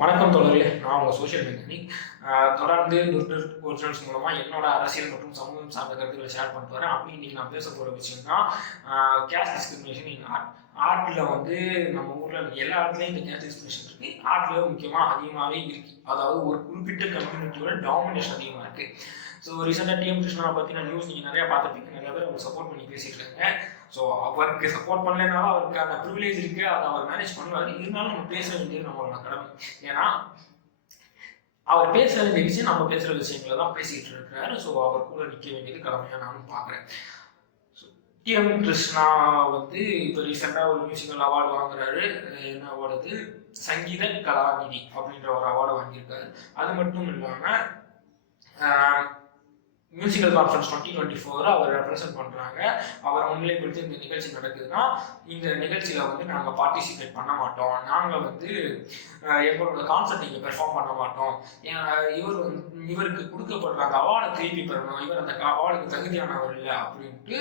வணக்கம் தோழர்களே, நான் உங்கள் சோஷியல் மெக்கானிக். தொடர்ந்து ஒரிஜினல்ஸ் மூலமாக என்னோட அரசியல் மற்றும் சமூகம் சார்ந்த கருத்துக்களை ஷேர் பண்ணிட்டு வரேன். அப்படி இன்னைக்கு நான் பேச போகிற விஷயம் தான் கேஸ்ட் டிஸ்கிரிமினேஷன் இன் ஆர்ட். ஆர்ட்டில் வந்து நம்ம ஊரில் எல்லா இடத்துலையும் இந்த கேஸ்ட் டிஸ்கிரிமினேஷன் இருக்குது. ஆர்ட்லேயும் முக்கியமாக அதிகமாகவே இருக்குது. அதாவது ஒரு குறிப்பிட்ட கம்யூனிட்டியோட டாமினேஷன் அதிகமாக இருக்குது. ஸோ ரீசெண்டாக டிஎம் கிருஷ்ணா பற்றின நியூஸ் நீங்கள் நிறையா பார்த்துருப்பீங்க. நிறைய பேர் அவர் சப்போர்ட் பண்ணி பேசிட்டு இருக்காங்க. ஸோ அவருக்கு சப்போர்ட் பண்ணலைனாலும் அவருக்கான ப்ரிவிலேஜ் இருக்குது, அதை அவர் மேனேஜ் பண்ணுவார். இருந்தாலும் நம்ம பேச வேண்டியது நம்மளோட கடமை. ஏன்னா அவர் பேசுகிற வேண்டிய விஷயம் நம்ம பேசுகிற விஷயங்களை தான் பேசிகிட்டு இருக்கிறாரு. ஸோ அவர் கூட நிற்க வேண்டியது கடமையாக நானும் பார்க்குறேன். டிஎம் கிருஷ்ணா வந்து இப்போ ரீசெண்டாக ஒரு மியூசிக்கல் அவார்டு வாங்குறாரு. என்ன அவார்டு? சங்கீத கலாநிதி அப்படின்ற ஒரு அவார்டு வாங்கியிருக்காரு. அது மட்டும் இல்லாமல் மியூசிக்கல் கான்ஃபரன்ஸ் 2024 அவர் ரெப்ரசென்ட் பண்ணுறாங்க. அவரை முன்னிலைப்படுத்தி இந்த நிகழ்ச்சி நடக்குதுன்னா இந்த நிகழ்ச்சியில் வந்து நாங்கள் பார்ட்டிசிபேட் பண்ண மாட்டோம், நாங்கள் வந்து எங்களோட கான்சர்ட் இங்கே பெர்ஃபார்ம் பண்ண மாட்டோம், இவருக்கு கொடுக்கப்படுற அந்த அவார்டை திருப்பி பெறணும், இவர் அந்த அவார்டுக்கு தகுதியானவர் இல்லை அப்படின்ட்டு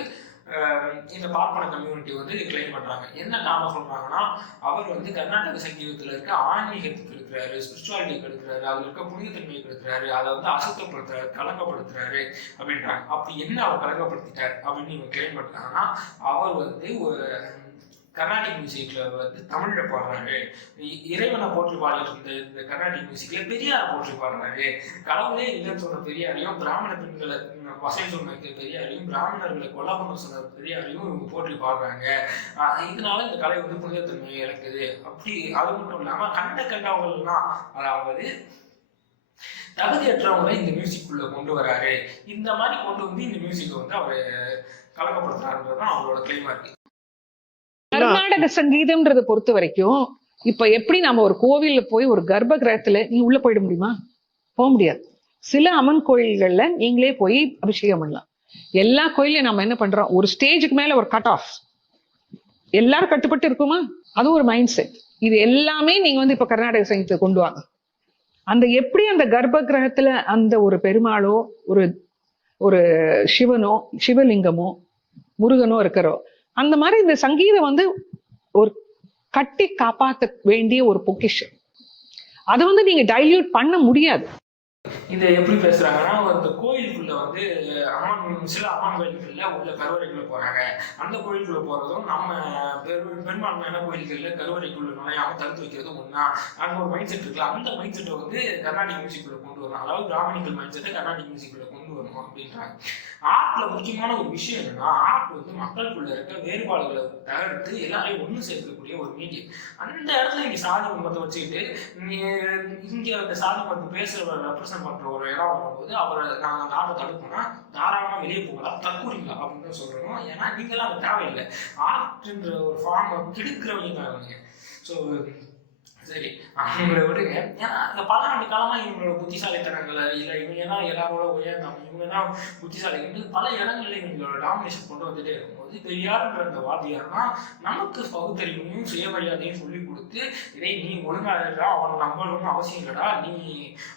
இந்த பார்ப்பன கம்யூனிட்டி வந்து கிளைம் பண்ணுறாங்க. என்ன காரணம் சொல்கிறாங்கன்னா, அவர் வந்து கர்நாடக சங்கீதத்தில் இருக்க ஆன்மீகத்துக்கு எடுக்கிறாரு, ஸ்பிரிச்சுவாலிட்டிக்கு எடுக்கிறாரு, அதில் இருக்க புனிதத்தன்மைக்கு எடுக்கிறாரு, அதை வந்து அசுத்தப்படுத்துறாரு, கலங்கப்படுத்துறாரு அப்படின்றாங்க. அப்படி என்ன அவர் கலங்கப்படுத்திட்டார் அப்படின்னு இவங்க கிளைம் பண்ணுறாங்கன்னா, அவர் வந்து ஒரு கர்நாடிக் மியூசிக்ல வந்து தமிழ்ல பாடுறாரு, இறைவனை போற்றி பாடிட்டு இருந்த இந்த கர்நாடிக் மியூசிக்ல பெரியாரை போற்றி பாடுறாரு, கடவுளே இல்லைன்னு சொன்ன பெரியாரையும், பிராமண பெண்களை வசை சொன்ன பெரியாரையும், பிராமணர்களை கொலை பண்ண சொன்ன பெரியாரையும் இவங்க போற்றி பாடுறாங்க. இதனால இந்த கலை வந்து புனிதத்தன்மை இழக்குது. அப்படி அது மட்டும் இல்லாம கண்டவங்கள்லாம், அதாவது தகுதியற்றவங்களை இந்த மியூசிக்குள்ள கொண்டு வராரு. இந்த மாதிரி கொண்டு வந்து இந்த மியூசிக்கை வந்து அவர் கலக்கப்படுத்துறாருன்றதுதான் அவரோட கிளைமா இருக்கு. கர்நாடக சங்கீதம்ன்றத பொறுத்த வரைக்கும் இப்ப எப்படி நம்ம ஒரு கோவில்ல போய் ஒரு கர்ப்ப கிரகத்துல நீ உள்ள போயிட முடியுமா? போக முடியாது. சில அம்மன் கோயில்கள்ல நீங்களே போய் அபிஷேகம் பண்ணலாம். எல்லா கோயிலையும் நம்ம என்ன பண்றோம், ஒரு ஸ்டேஜுக்கு மேல ஒரு கட் ஆஃப், எல்லாரும் கட்டுப்பட்டு இருக்குமா? அது ஒரு மைண்ட் செட். இது எல்லாமே நீங்க வந்து இப்ப கர்நாடக சங்கீதத்தை கொண்டு வாங்க. அந்த எப்படி அந்த கர்ப்ப கிரகத்துல அந்த ஒரு பெருமாளோ ஒரு ஒரு சிவனோ சிவலிங்கமோ முருகனோ இருக்கிறோ, அந்த மாதிரி இந்த சங்கீதம் வந்து ஒரு கட்டி காப்பாற்ற வேண்டிய ஒரு பொக்கிஷம். அது வந்து நீங்க டைல்யூட் பண்ண முடியாது. இதை எப்படி பேசுறாங்கன்னா, அந்த கோயிலுக்குள்ள வந்து சில அம்மன் கோயில்கள்ல உள்ள கருவறைக்குள்ள போறாங்க. அந்த கோயிலுக்குள்ள போறதும் நம்ம பெரும்பான்மையான கோயில்கள்ல கருவறைக்குள்ள நுழையாம தடுத்து வைக்கிறதும் ஒண்ணா. அங்க ஒரு மைண்ட் செட் இருக்குல்ல, அந்த மைண்ட் செட்டை வந்து கர்நாடிக் மியூசிக்குள்ள கொண்டு வரணும். அதாவது பிராமணிக்கல் மைண்ட் செட்டை கர்நாடிக் மியூசிக்குள்ள கொண்டு வரணும் அப்படின்றாங்க. ஆர்ட்ல முக்கியமான ஒரு விஷயம் என்னன்னா, ஆர்ட் வந்து மக்களுக்குள்ள இருக்க வேறுபாடுகளை தகர்த்து எல்லாரையும் ஒண்ணு சேர்க்கக்கூடிய ஒரு மீடியம். அந்த இடத்துல இங்க சாதி மதத்தை வச்சுக்கிட்டு இங்க அந்த சாதி மதம் பேசுறவரை ரெப்ரசென்ட் பண்ற ஒரு இடம் வரும்போது அவரை நாங்கள் அந்த ஆர்ட்டை தடுப்போம்னா தாராளமாக வெளியே போகலாம், தற்கூறிங்களா அப்படின்னு தான் சொல்லணும். ஏன்னா நீங்களாம் அது தேவையில்லை. ஆர்ட்ன்ற ஒரு ஃபார்மை கெடுக்கிறவங்க தான் அவங்க. ஸோ சரி, அவங்கள விடுங்க. ஏன்னா இந்த பல ஆண்டு காலமாக இவங்களோட புத்திசாலித்தனங்களை இல்லை, இவங்க தான் எல்லாரோட உயர்ந்தாங்க, இவங்க தான் புத்திசாலிகள், பல இடங்கள்ல இவங்களோட டாமினேஷன் கொண்டு வந்துட்டே இருக்கும்போது பெரியாருன்ற அந்த வாதியார்னா நமக்கு பகுத்தறிவையும் சுயமரியாதையும் சொல்லி கொடுத்து, இதை நீ ஒழுங்காகிறா, அவனை நம்பணும்னு அவசியம் இல்லைடா, நீ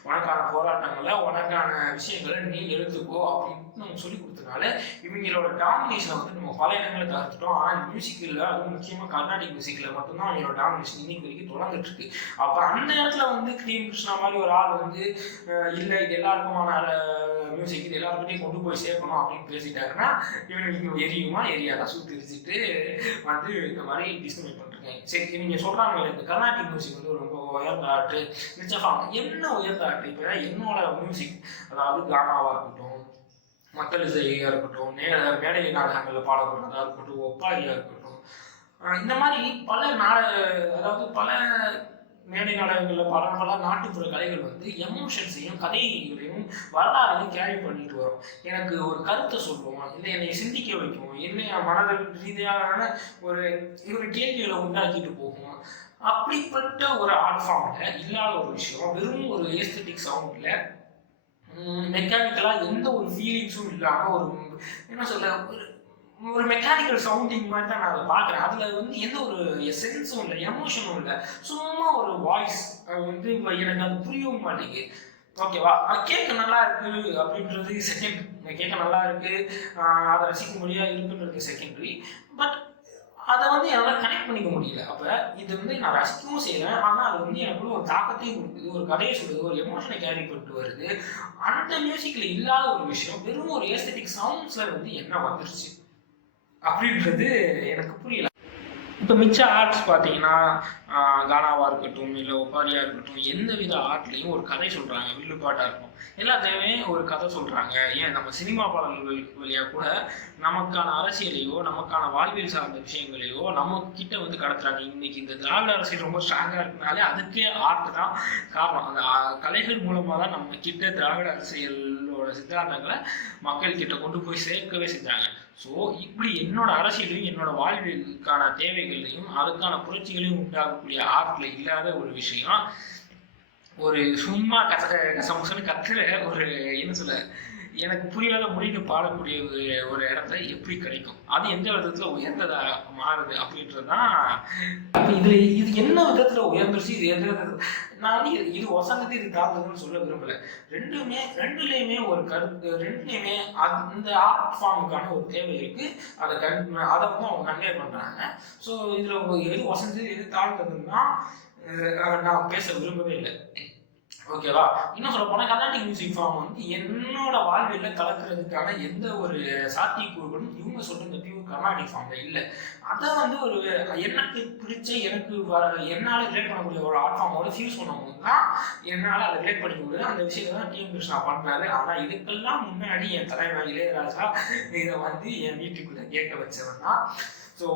உனக்கான போராட்டங்களை உனக்கான விஷயங்களை நீ எடுத்துக்கோ அப்படின்னு நம்ம சொல்லி கொடுத்தனால இவங்களோட டாமினேஷனை வந்து நம்ம பல இடங்களை தடுத்துட்டோம். ஆனால் மியூசிக்கில், அதுவும் முக்கியமாக கர்நாடிக் மியூசிக்கில் மட்டும்தான் அவங்களோட டாமினேஷன் இன்னைக்கு வரைக்கும் தொடர்ந்துட்டு இருக்கு. அப்ப அந்த இடத்துல வந்து டிஎம் கிருஷ்ணா மாதிரி ஒரு ஆள் வந்து இல்ல இது எல்லாருக்குமான மியூசிக், இது எல்லாருக்கிட்டையும் கொண்டு போய் சேர்க்கணும் அப்படின்னு பேசிட்டாருன்னா இவங்களுக்கு எரியுமா எரியாதா சுத்திரிச்சுட்டு வந்து இந்த மாதிரி டிஸ்கிரிமினேட் பண்ணிருக்கேன். சரி, நீங்க சொல்றாங்கல்ல இந்த கர்நாடிக் மியூசிக் வந்து ரொம்ப உயர்ந்த ஆர்ட், நிச்சயம் என்ன உயர்ந்த ஆர்ட்? இப்ப என்னோட மியூசிக், அதாவது கானாவா இருக்கட்டும், மக்கள் இசையா இருக்கட்டும், மேடை நாடகங்கள்ல பாடப்படுறதா இருக்கட்டும், ஒப்பாரியா இருக்கட்டும், இந்த மாதிரி பல அதாவது பல மேடை நாடகங்களில் பல நாட்டுப்புற கலைகள் வந்து எமோஷன்ஸையும் கதைகளையும் வரலாறையும் கேரி பண்ணிட்டு வரும். எனக்கு ஒரு கருத்தை சொல்லுவோம், இல்லை என்னை சிந்திக்க வைக்கும், என்னைய மனதில் ரீதியான ஒரு கேள்விகளை உண்டாக்கிட்டு போகும். அப்படிப்பட்ட ஒரு ஆர்ட் ஃபார்ம்ல இல்லாத ஒரு விஷயம், வெறும் ஒரு ஏஸ்தட்டிக் சவுண்ட்ல மெக்கானிக்கலா எந்த ஒரு ஃபீலிங்ஸும் இல்லாம ஒரு என்ன சொல்ல ஒரு மெக்கானிக்கல் சவுண்டிங் மாதிரி தான் நான் அதை பார்க்குறேன். அதில் வந்து எந்த ஒரு சென்ஸும் இல்லை, எமோஷனும் இல்லை, சும்மா ஒரு வாய்ஸ் வந்து எனக்கு அது புரியவும் மாட்டேங்குது. ஓகேவா, அது கேட்க நல்லா இருக்கு அப்படின்றது செகண்ட், கேட்க நல்லா இருக்கு, அதை ரசிக்கும்படியாக இருக்குன்றது செகண்டரி. பட் அதை வந்து என்னால் கனெக்ட் பண்ணிக்க முடியல. அப்போ இது வந்து நான் ரசிக்கவும் செய்கிறேன், ஆனால் அது வந்து எனக்கு ஒரு தாக்கத்தையும் கொடுக்குது, ஒரு கதையை சொல்லுது, ஒரு எமோஷனை கேரி பண்ணிட்டு வருது. அந்த மியூசிக்கில் இல்லாத ஒரு விஷயம் வெறும் ஒரு ஏஸ்தட்டிக் சவுண்ட்ஸில் வந்து என்ன வந்துருச்சு அப்படின்றது எனக்கு புரியல. இப்போ மிச்ச ஆர்ட்ஸ் பார்த்தீங்கன்னா கானாவாக இருக்கட்டும், இல்லை ஒப்பாரியாக இருக்கட்டும், எந்த வித ஆர்ட்லேயும் ஒரு கதை சொல்கிறாங்க, வில்லுப்பாட்டாக இருக்கும், எல்லாத்தையுமே ஒரு கதை சொல்கிறாங்க. ஏன் நம்ம சினிமா பாடல்கள் வழியாக கூட நமக்கான அரசியலையோ நமக்கான வாழ்வியல் சார்ந்த விஷயங்களையோ நம்ம கிட்ட வந்து கடத்துறாங்க. இன்னைக்கு இந்த திராவிட அரசியல் ரொம்ப ஸ்ட்ராங்காக இருக்குனாலே அதுக்கே ஆர்ட் தான் காரணம். அந்த கலைகள் மூலமாக தான் நம்ம கிட்ட திராவிட அரசியலோட சித்தாந்தங்களை மக்கள் கிட்ட கொண்டு போய் சேர்க்கவே செஞ்சாங்க. ஸோ இப்படி என்னோட அரசியலையும் என்னோட வாழ்வியலுக்கான தேவைகளையும் அதுக்கான புரட்சிகளையும் உண்டாகக்கூடிய ஆர்ட்ல இல்லாத ஒரு விஷயம், ஒரு சும்மா கசமுசன்னு கத்துற ஒரு என்ன சொல்ல எனக்கு புரியாத மொழிக்கு பாடக்கூடிய ஒரு இடத்த எப்படி கிடைக்கும், அது எந்த விதத்துல உயர்ந்ததா மாறுது அப்படின்றது தான். இது என்ன விதத்துல உயர்ந்துருச்சு, இது எந்த விதத்துல நான் வந்து இது வசந்தது இது தாழ்ந்ததுன்னு சொல்ல விரும்பல. ரெண்டுலேயுமே ஒரு கருத்து, ரெண்டுலேயுமே அந்த ஆர்ட் ஃபார்முக்கான ஒரு தேவை இருக்கு. அதை வந்து அவங்க கன்வே பண்றாங்க. ஸோ இதுல எது வசந்தது எது தாழ்ந்ததுன்னா நான் பேச விரும்பவே இல்லை. ஓகேவா? இன்னும் சொல்ல போனால் கர்நாடிக் மியூசிக் ஃபார்ம் வந்து என்னோட வாழ்வியல கலக்கிறதுக்கான எந்த ஒரு சாத்தியக்கூறுகளும் இவங்க சொல்ற இந்த பியூர் கர்நாடிக் ஃபார்ம்ல இல்லை. அதை வந்து ஒரு எனக்கு பிடிச்ச என்னால் ரிலேட் பண்ணக்கூடிய ஒரு ஆர்ட் ஃபார்மோட ஃபியூஸ் பண்ணும்போது தான் என்னால் அதை ரிலேட் பண்ணிக்க முடியாது. அந்த விஷயத்தை தான் டிஎம் கிருஷ்ணா பண்ணுறாரு. ஆனால் இதுக்கெல்லாம் முன்னாடி என் தலைவர் இளையராஜா இதை வந்து என் வீட்டுக்குள்ளே கேட்க வச்சவன் தான். ஸோ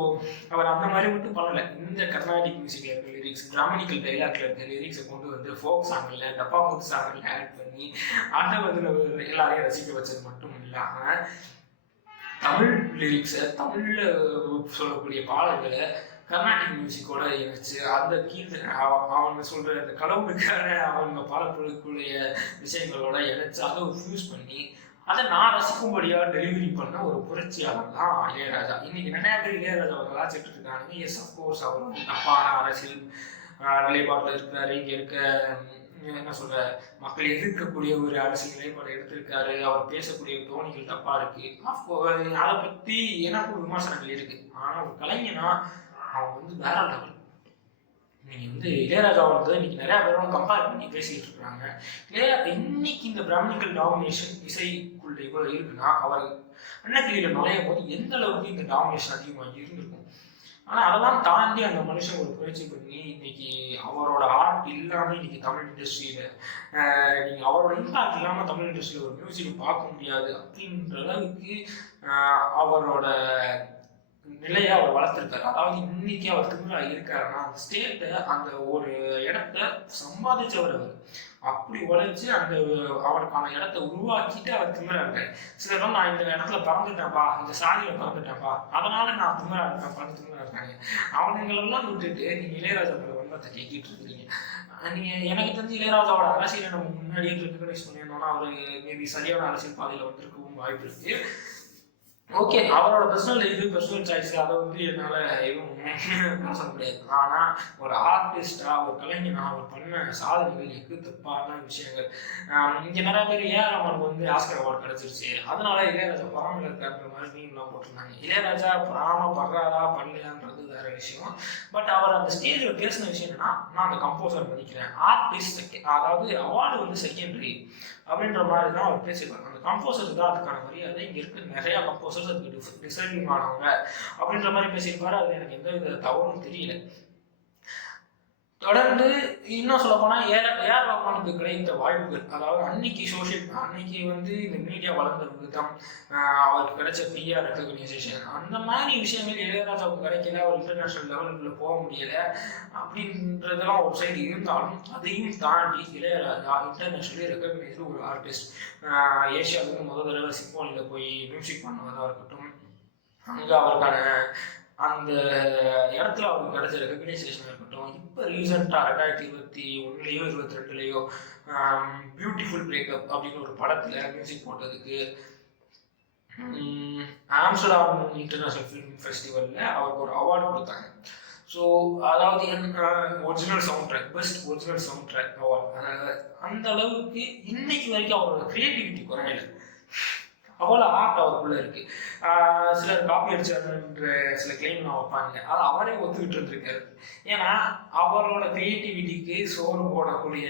அவர் அந்த மாதிரி மட்டும் பண்ணலை. இந்த கர்நாடிக் மியூசிக்கில் இருக்க லிரிக்ஸ், கிராமணிக்கல் டைலாக்ல இருக்க லிரிக்ஸை கொண்டு வந்து ஃபோக் சாங்கில் டப்பா மூத்து சாங்கில் ஆட் பண்ணி அதை வந்து எல்லாரையும் ரசிக்க வச்சது மட்டும் இல்லாமல் தமிழ் லிரிக்ஸை, தமிழில் சொல்லக்கூடிய பாடல்களை கர்நாடிக் மியூசிக்கோட இணைச்சு அந்த அவங்க சொல்கிற அந்த கடவுளுக்கான அவங்க பாடக்கூடிய விஷயங்களோட இணைச்சு அதை ஃபியூஸ் பண்ணி அதை நான் ரசிக்கும்படியாக டெலிவரி பண்ண ஒரு புரட்சியாளர் தான் இளையராஜா. இன்னைக்கு நிறைய பேர் இளையராஜாவை கலாச்சிட்டு இருக்காங்க. எஸ் அஃப்கோர்ஸ் அவர் வந்து தப்பான அரசியல் நிலைப்பாட்டில் இருக்கிறாரு. இங்கே இருக்க என்ன சொல்ற மக்கள் எதிர்க்கக்கூடிய ஒரு அரசியல் நிலைப்பாடு எடுத்திருக்காரு. அவர் பேசக்கூடிய தோணிகள் தப்பா இருக்கு. அதை பற்றி எனக்கு ஒரு விமர்சனங்கள் இருக்கு. ஆனால் ஒரு கலைஞனா அவன் வந்து வேற லெவல். நீங்க வந்து இளையராஜா வந்து இன்னைக்கு நிறைய பேரோட கம்பேர் பண்ணி பேசிட்டு இருக்காங்க. இன்னைக்கு இந்த பிராமணிக்கல் டாமினேஷன் இசைக்குள்ள இவ்வளவு இருக்குன்னா அவர் அன்னக்கிளியில நுழையும் போது எந்த அளவுக்கு இந்த டாமினேஷன் அதிகமாக இருந்திருக்கும். ஆனா அதெல்லாம் தாண்டி அந்த மனுஷன் ஒரு புரட்சி பண்ணி இன்னைக்கு அவரோட ஆர்ட் இல்லாம இன்னைக்கு தமிழ் இண்டஸ்ட்ரியில நீங்க அவரோட இம்பாக்ட் இல்லாம தமிழ் இண்டஸ்ட்ரியில ஒரு மியூசிக் பார்க்க முடியாது அப்படின்ற அளவுக்கு அவரோட நிலையை அவர் வளர்த்துருக்காரு. அதாவது இன்னைக்கு அவர் திமிரா இருக்காருன்னா அந்த ஸ்டேட்டை, அந்த ஒரு இடத்த சம்பாதிச்சவர் அவர். அப்படி உழைச்சி அந்த அவருக்கான இடத்த உருவாக்கிட்டு அவர் திமிரா இருக்காரு. சிலரும் நான் இந்த இடத்துல பறந்துட்டேன்ப்பா, இந்த சாதியில பறந்துட்டேன்ப்பா, அதனால நான் திமிரா இருக்கேன், பார்த்து திமிரா இருக்காங்க. அவங்களெல்லாம் விட்டுட்டு நீங்க இளையராஜா வந்து அதை கேட்கிட்டு இருக்கிறீங்க. நீங்க எனக்கு தெரிஞ்சு இளையராஜாவோட அரசியலை நம்ம முன்னாடியே ரெக்கக்னைஸ் பண்ணியிருந்தோம்னா அவர் மேபி சரியான அரசியல் பாதையில வந்திருக்கவும் வாய்ப்பு இருக்கு. ஓகே, அவரோட பர்சனல் சாய்ஸ், அதை வந்து என்னால் எதுவும் சொல்ல முடியாது. ஆனால் ஒரு ஆர்டிஸ்டா, ஒரு கலைஞனா அவர் பண்ண சாதனைகள் எக்கு தப்பான விஷயங்கள். இங்கே நிறைய பேர் ஏஆர் ரஹ்மானுக்கு வந்து ஆஸ்கர் அவார்டு கிடைச்சிருச்சு, அதனால இளையராஜா பொறாமல் இருக்காருன்ற மாதிரி மீன்லாம் போட்டிருந்தாங்க. இளையராஜா படுறாரா பண்ணலையான்றது வேற விஷயம். பட் அவர் அந்த ஸ்டேஜில் பேசின விஷயம் என்னன்னா, நான் அந்த கம்போசர் மதிக்கிறேன், ஆர்டிஸ்ட் அதாவது அவார்டு வந்து செகண்டரி அப்படின்ற மாதிரி தான் அவர் பேசியிருக்காங்க. அந்த கம்போசர் தான் அதுக்கான மரியாதை. இங்கே இருக்க நிறையா கம்போசர்ஸ் அதுக்கு டிசர்விங் ஆனவங்க அப்படின்ற மாதிரி பேசியிருப்பாரு. அது எனக்கு எந்த வித தவறும் தெரியல. தொடர்ந்து இன்னும் சொல்ல போனா ஏஆர் ரஹ்மானுக்கு கிடைத்த வாய்ப்புகள், அதாவது அன்னைக்கு வந்து இந்த மீடியா வளர்ந்த விதம், அவருக்கு கிடைச்ச பிஆர் ரெகக்னைசேஷன், அந்த மாதிரி விஷயங்கள் இளையராஜாவுக்கு கிடைக்கல. அவர் இன்டர்நேஷனல் லெவலுக்குள்ள போக முடியல அப்படின்றதெல்லாம் ஒரு சைடு இருந்தாலும், அதையும் தாண்டி இளையராஜா இன்டர்நேஷனலி ரெகக்னைஸ்டு ஒரு ஆர்டிஸ்ட். ஏஷியாவுக்கு முதல் தடவை சிம்போனியில் போய் மியூசிக் பண்ணுவதாக இருக்கட்டும், அங்கே அவருக்கான அந்த இடத்துல அவருக்கு கிடைச்ச ரெகக்னைசேஷன் இருக்கட்டும். இப்போ ரீசெண்டாக 2021 22 பியூட்டிஃபுல் பிரேக்கப் அப்படின்னு ஒரு படத்தில் மியூசிக் போட்டதுக்கு ஆம்ஸ்டர்டாம் இன்டர்நேஷனல் ஃபிலிம் ஃபெஸ்டிவலில் அவருக்கு ஒரு அவார்டு கொடுத்தாங்க. ஸோ அதாவது original sound track, best original sound track award. அந்த அளவுக்கு இன்னைக்கு வரைக்கும் அவரோட கிரியேட்டிவிட்டி குறையல. அவ்வளோ ஆர்ட் அவருக்குள்ள இருக்கு. சிலர் காப்பி அடிச்சாருன்ற சில கிளைம்லாம் வைப்பாங்க, அதை அவரே ஒத்துக்கிட்டு இருந்திருக்காரு. ஏன்னா அவரோட கிரியேட்டிவிட்டிக்கு சோறு போடக்கூடிய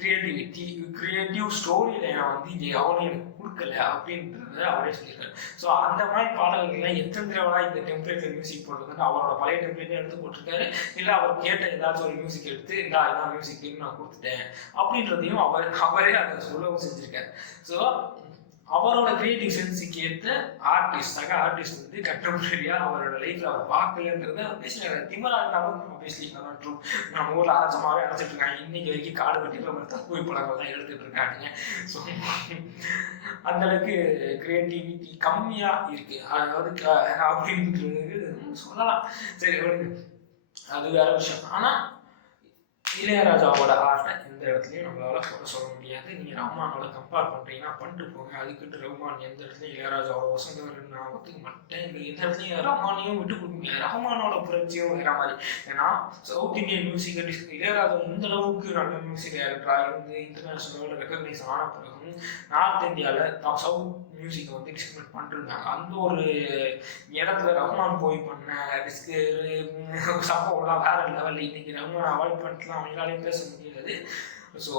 கிரியேட்டிவ் ஸ்டோரி லைனை வந்து அவரும் எனக்கு கொடுக்கல அப்படின்றத அவரே சொல்லியிருக்காரு. ஸோ அந்த மாதிரி பாடல்கள்லாம் எத்தனை தடவை இந்த டெம்ப்ளேட்டில் மியூசிக் போடுறதுன்னு அவரோட பழைய டெம்ப்ளேட்டே எடுத்து போட்டிருக்காரு. இல்லை அவர் கேட்ட ஏதாச்சும் ஒரு மியூசிக் எடுத்து இதான் மியூசிக்னு நான் கொடுத்துட்டேன் அப்படின்றதையும் அவரே அதை சொல்லவும் செஞ்சிருக்காரு. ஸோ அவரோட கிரியேட்டிவ் சென்ஸுக்கு ஏற்ற ஆர்டிஸ்ட் சக ஆர்டிஸ்ட் வந்து கண்டெம்பரரியா அவரோட லைஃப்ல அவர் பார்க்கலன்றத அவர் பேசுறாரு. திமரா இருந்தாலும் ஆப்வியஸ்லி ட்ரூ. நம்ம ஊர்ல அரைச்சமாவே அரைச்சிட்டு இருக்காங்க. இன்னைக்கு வரைக்கும் காடு வெட்டில ஒரு தற்கொலை படங்கள் தான் எடுத்துட்டு இருக்காங்க. ஸோ அந்த அளவுக்கு கிரியேட்டிவிட்டி கம்மியா இருக்கு. அதாவது அப்படின்றது சொல்லலாம். சரி, அது வேற விஷயம். ஆனா இளையராஜாவோட ஆர்ட்டை எந்த இடத்துலையும் நம்மளால கூட சொல்ல முடியாது. நீங்கள் ரஹ்மானோட கம்பேர் பண்ணுறீங்கன்னா பண்ணிட்டு போங்க. அதுக்கிட்டு ரஹ்மான் எந்த இடத்துலையும் இளையராஜாவோட வசந்தவர்கள் ஆபத்துக்கு மட்டும் எந்த இடத்துலையும் ரஹ்மானையும் விட்டு கொடுக்க முடியாது. ரஹ்மானோட புரட்சியும் வேற மாதிரி. ஏன்னா சவுத் இந்தியன் மியூசிக் இளையராஜா இந்த அளவுக்கு நல்ல மியூசிக் டைரக்டராக இருந்து இன்டர்நேஷனலோட ரெக்கக்னைஸ் ஆன பிறகும் நார்த் இந்தியாவில் சவுத் மியூசிக்கை வந்து டிஸ்கிரிமினேட் பண்ணிருந்தாங்க. அந்த ஒரு இடத்துல ரஹ்மான் போய் பண்ண சம்பவம்லாம் வேற லெவலில். இன்னைக்கு ரஹ்மான் அவாய்ட் பண்ணிட்டுலாம் அவங்களாலையும் பேச முடியாது. ஸோ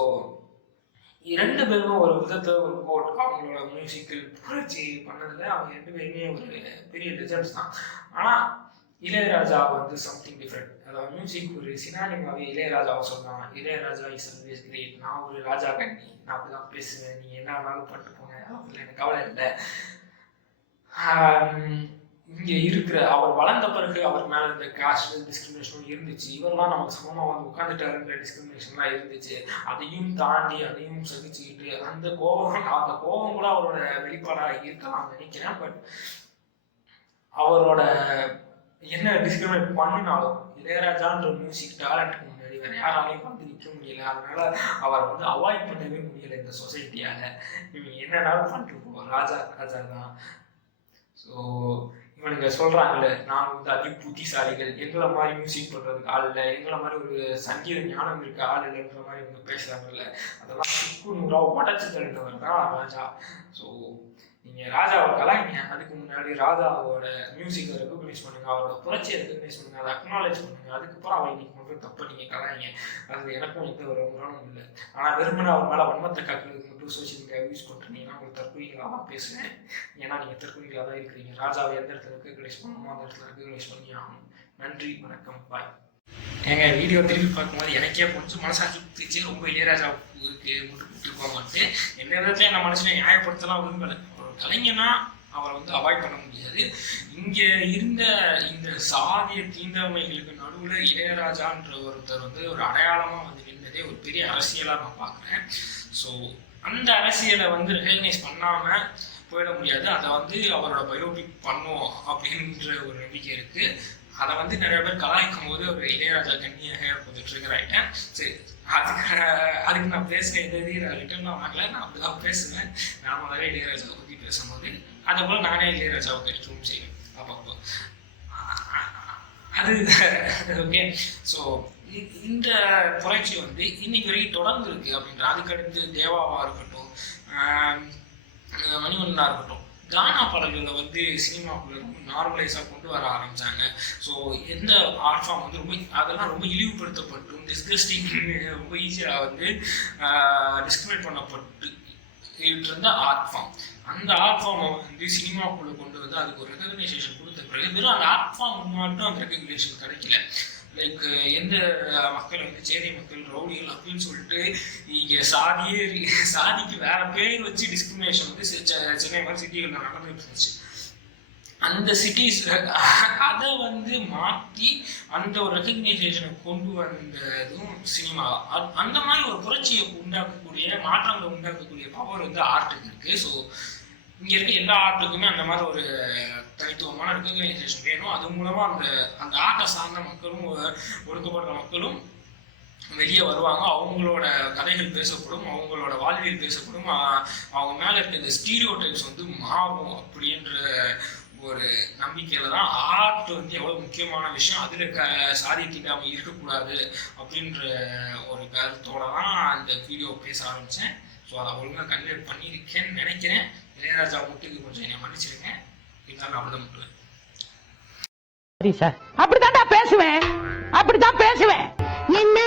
இரண்டு பேருமே ஒரு விதத்தில் ஒரு கோட் அவங்களோட மியூசிக்கல் புரட்சி பண்ணதில் அவங்க ரெண்டு பேருமே ஒரு பெரிய லெஜண்ட்ஸ் தான். ஆனால் இளையராஜா வந்து சம்திங் டிஃப்ரெண்ட். அதாவது மியூசிக் ஒரு சினானிமாவே இளையராஜாவை சொன்னான். Ilaiyaraaja is always great. நான் ஒரு ராஜா கண்ணி, நான் அப்படிதான் பேசுவேன், நீ என்ன வேணாலும் பண்ணிட்டு போங்க, அதில் எனக்கு கவலை இல்லை. இங்கே இருக்கிற அவர் வளர்ந்த பிறகு அவர் மேலே இந்த காஸ்ட் டிஸ்கிரிமினேஷனும் இருந்துச்சு. இவரெல்லாம் நமக்கு சமமாக வந்து உட்காந்துட்டாருன்ற டிஸ்கிரிமினேஷன்லாம் இருந்துச்சு. அதையும் தாண்டி அதையும் சகிச்சுக்கிட்டு அந்த கோபம் கூட அவரோட வெளிப்பாடாக இருக்கலாம் நினைக்கிறேன். பட் அவரோட என்ன டிஸ்கிரிமினேட் பண்ணினாலும் இளையராஜான்ற மியூசிக் டேலண்ட்டுக்கு முன்னாடி வேற யாராலையும் வந்து நிற்க முடியல. அதனால அவர் வந்து அவாய்ட் பண்ணவே முடியலை இந்த சொசைட்டியால. இவங்க என்னன்னாலும் பண்ணிட்டு போவோம், ராஜா ராஜா தான். ஸோ இவனுங்க சொல்றாங்கல்ல, நான் வந்து அதி புத்திசாலிகள், எங்களை மாதிரி மியூசிக் பண்றதுக்கு ஆள் இல்லை, எங்களை மாதிரி ஒரு சங்கீத ஞானம் இருக்க ஆள் இல்லைன்ற மாதிரி இவங்க பேசுறாங்கல்ல, அதெல்லாம் சுக்கு நூறா உடச்சு தள்ளிட்டவர் தான் ராஜா. ஸோ நீங்கள் ராஜாவை கலாய்ங்க, அதுக்கு முன்னாடி ராஜாவோட மியூசிக்கை ரெக்கக்னைஸ் பண்ணுங்க, அவரோட புரட்சியை ரெக்கக்னைஸ் பண்ணுங்க, அதை அக்னாலேஜ் பண்ணுங்க. அதுக்கப்புறம் அவர் இன்னைக்கு மட்டும் தப்பு நீங்கள் கலாய்ங்க. அது எனக்கும் எந்த ஒரு உரமும் இல்லை. ஆனால் வெறுமனே அவர் மேலே வன்மத்தை காக்கிறதுக்கு மட்டும் சோசியல் மீடியா யூஸ் பண்ணுறீங்கன்னா உங்களுக்கு தற்கொலைகளாக தான் பேசுவேன். ஏன்னா நீங்கள் தற்கொலைகளாக தான் இருக்கிறீங்க. ராஜாவை எந்த இடத்துல ரெக்கக்னைஸ் பண்ணணுமோ அந்த இடத்துல ரெக்கக்னைஸ் பண்ணி ஆகணும். நன்றி, வணக்கம், பாய். எங்க வீடியோ திரும்பி பார்க்கும்போது எனக்கே கொஞ்சம் மனசாட்சி பிடிச்சி ரொம்ப இளையராஜா இருக்கு மட்டும் கொடுத்துருப்பாங்கன்ட்டு எந்த விதத்துல என்ன மனசுல நியாயப்படுத்தலாம் விரும்பலை. கலைஞனா அவரை வந்து அவாய்ட் பண்ண முடியாது. இங்க இருந்த இந்த சாதிய தீண்டாமைகளுக்கு நடுவில் இளையராஜான்ற ஒருத்தர் வந்து ஒரு அடையாளமா வந்து நின்றதே ஒரு பெரிய அரசியலா நான் பார்க்குறேன். ஸோ அந்த அரசியலை வந்து ரெகக்னைஸ் பண்ணாம போயிட முடியாது. அதை வந்து அவரோட பயோபிக் பண்ணும் அப்படின்ற ஒரு நம்பிக்கை இருக்கு. அதை வந்து நிறைய பேர் கலாய்க்கும் போது ஒரு இளையராஜா கண்ணியாக கொஞ்சம் ட்ரிகர் ஆகிட்டேன். சரி, அதுக்கு நான் பேசுகிற எதையும் நான் ரிட்டர்ன்லாம் வாங்கல, நான் அப்படிதான் பேசுவேன். நார்மலாகவே இளையராஜாவை பற்றி பேசும்போது அதை போல் நானே இளையராஜாவை கடிக்கவும் செய்வேன் அப்பப்போ. அது ஓகே. ஸோ இந்த புரட்சி வந்து இன்னைக்கு வரைக்கும் தொடர்ந்து இருக்கு அப்படின்ற. அதுக்கடுத்து தேவாவாக இருக்கட்டும், மணிவண்ணனாக இருக்கட்டும், கானா பாடல்களில் வந்து சினிமாக்குள்ள ரொம்ப நார்மலைஸாக கொண்டு வர ஆரம்பித்தாங்க. ஸோ எந்த ஆர்ட் ஃபார்ம் வந்து ரொம்ப அதெல்லாம் ரொம்ப இழிவுபடுத்தப்பட்டும் டிஸ்கஸ்டிங் ரொம்ப ஈஸியாக வந்து டிஸ்கிரிமினேட் பண்ணப்பட்டு இருந்த ஆர்ட் ஃபார்ம், அந்த ஆர்ட் ஃபார்மை வந்து சினிமாக்குள்ளே கொண்டு வந்து அதுக்கு ஒரு ரெகக்னைசேஷன் கொடுத்த பிறகு வெறும் அந்த ஆர்ட் ஃபார்ம் மட்டும் அந்த ரெகக்னேஷன் கிடைக்கல. லைக் எந்த மக்கள் வந்து சேரி மக்கள் ரவுடிகள் அப்படின்னு சொல்லிட்டு இங்கே சாதிக்கு வேற பேர் வச்சு டிஸ்கிரிமினேஷன் வந்து சென்னை மாதிரி சிட்டிகளில் நடந்துட்டு இருந்துச்சு. அந்த சிட்டிஸ் அதை வந்து மாற்றி அந்த ஒரு ரெகக்னைசேஷனை கொண்டு வந்ததும் சினிமா. அந்த மாதிரி ஒரு புரட்சியை உண்டாக்கக்கூடிய மாற்றங்களை உண்டாக்கக்கூடிய பவர் வந்து ஆர்ட்டுக்கு இருக்கு. ஸோ இங்கே இருக்க எல்லா ஆர்ட்டுக்குமே அந்த மாதிரி ஒரு தனித்துவமான ரெகக்னைசேஷன் வேணும். அது மூலமாக அந்த ஆர்ட்டை சார்ந்த மக்களும் ஒடுக்கப்படுற மக்களும் வெளியே வருவாங்க. அவங்களோட கதைகள் பேசப்படும், அவங்களோட வாழ்வியல் பேசப்படும், அவங்க மேலே இருக்க இந்த ஸ்டீரியோ டைப்ஸ் வந்து மாறும் அப்படின்ற ஒரு நம்பிக்கையில தான் ஆர்ட் வந்து எவ்வளோ முக்கியமான விஷயம், அதில் சாதி தீண்டாமை இருக்கக்கூடாது அப்படின்ற ஒரு கருத்தோட தான் இந்த வீடியோ பேச ஆரம்பித்தேன். ஸோ அதை ஒழுங்காக கன்வே பண்ணியிருக்கேன்னு நினைக்கிறேன். இளையராஜா முட்டுக்கு கொஞ்சம் என்னை மன்னிச்சிருங்க, இருந்தாலும் அப்படிதான் முட்டுவேன். சரி சார், அப்படித்தான் பேசுவேன், அப்படித்தான் பேசுவேன். என்ன